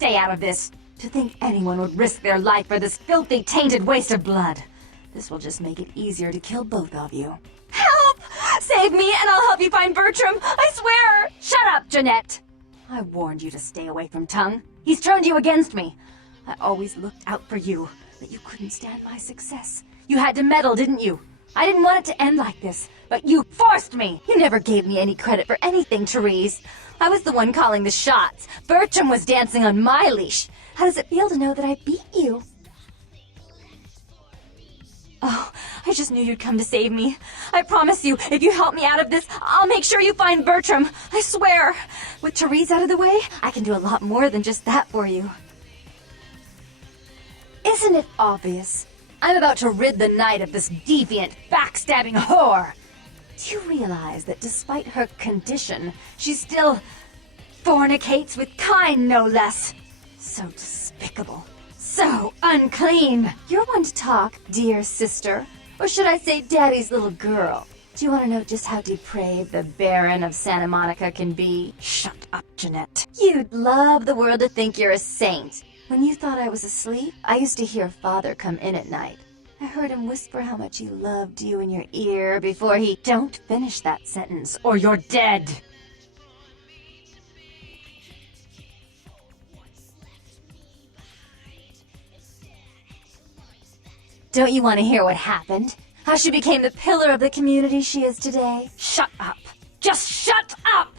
stay out of this. To think anyone would risk their life for this filthy, tainted waste of blood. This will just make it easier to kill both of you. Help! Save me and I'll help you find Bertram, I swear! Shut up, Jeanette! I warned you to stay away from Tongue. He's turned you against me. I always looked out for you, but you couldn't stand my success. You had to meddle, didn't you? I didn't want it to end like this, but you forced me! You never gave me any credit for anything, Therese. I was the one calling the shots. Bertram was dancing on my leash. How does it feel to know that I beat you? Oh, I just knew you'd come to save me. I promise you, if you help me out of this, I'll make sure you find Bertram. I swear. With Therese out of the way, I can do a lot more than just that for you. Isn't it obvious? I'm about to rid the night of this deviant, backstabbing whore. Do you realize that despite her condition, she still fornicates with kind, no less? So despicable. So unclean! You're one to talk, dear sister. Or should I say daddy's little girl? Do you want to know just how depraved the Baron of Santa Monica can be? Shut up, Jeanette. You'd love the world to think you're a saint. When you thought I was asleep, I used to hear Father come in at night. I heard him whisper how much he loved you in your ear before he... Don't finish that sentence, or you're dead! Don't you want to hear what happened? How she became the pillar of the community she is today? Shut up! Just shut up!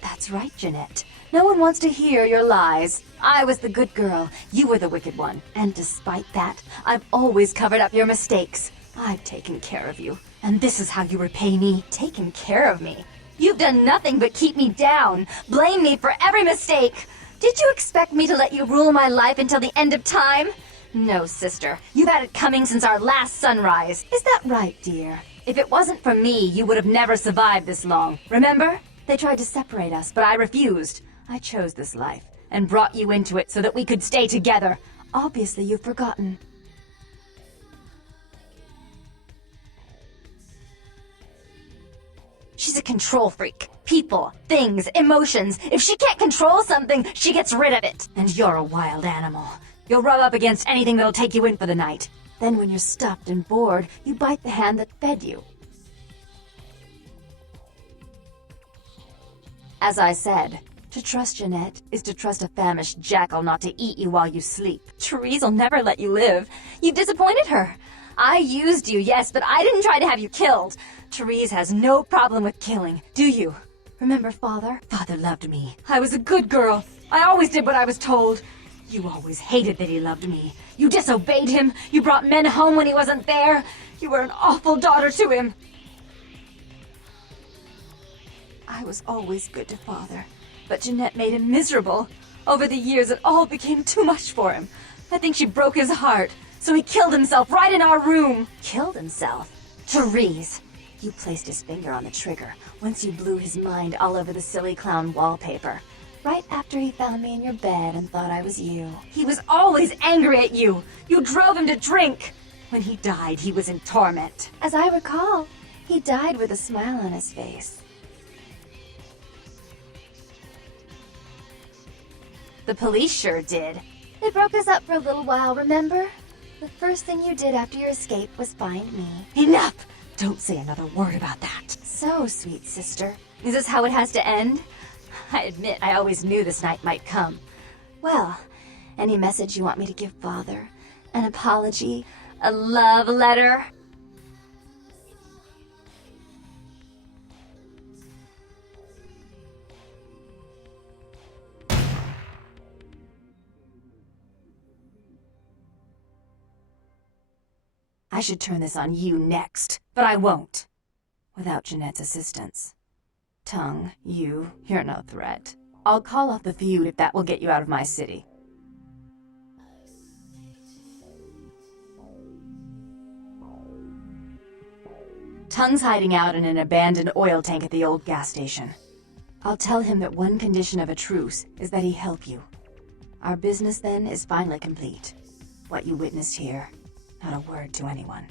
That's right, Jeanette. No one wants to hear your lies. I was the good girl, you were the wicked one. And despite that, I've always covered up your mistakes. I've taken care of you. And this is how you repay me. Taken care of me? You've done nothing but keep me down. Blame me for every mistake. Did you expect me to let you rule my life until the end of time? No, sister. You've had it coming since our last sunrise. Is that right, dear? If it wasn't for me, you would have never survived this long. Remember? They tried to separate us, but I refused. I chose this life, and brought you into it so that we could stay together. Obviously, you've forgotten. She's a control freak. People, things, emotions. If she can't control something, she gets rid of it. And you're a wild animal. You'll rub up against anything that'll take you in for the night. Then when you're stuffed and bored, you bite the hand that fed you. As I said, to trust Jeanette is to trust a famished jackal not to eat you while you sleep. Therese'll never let you live. You've disappointed her. I used you, yes, but I didn't try to have you killed. Therese has no problem with killing, do you? Remember Father? Father loved me. I was a good girl. I always did what I was told. You always hated that he loved me. You disobeyed him. You brought men home when he wasn't there. You were an awful daughter to him. I was always good to Father, but Jeanette made him miserable. Over the years, it all became too much for him. I think she broke his heart, so he killed himself right in our room. Killed himself? Therese! You placed his finger on the trigger once you blew his mind all over the silly clown wallpaper. Right after he found me in your bed and thought I was you. He was always angry at you. You drove him to drink. When he died, he was in torment. As I recall, he died with a smile on his face. The police sure did. They broke us up for a little while, remember? The first thing you did after your escape was find me. Enough! Don't say another word about that. So, sweet sister. Is this how it has to end? I admit I always knew this night might come. Well, any message you want me to give Father? An apology? A love letter? I should turn this on you next, but I won't. Without Jeanette's assistance. Tongue, you're no threat. I'll call off the feud if that will get you out of my city. Tongue's hiding out in an abandoned oil tank at the old gas station. I'll tell him that one condition of a truce is that he help you. Our business then is finally complete. What you witnessed here, not a word to anyone.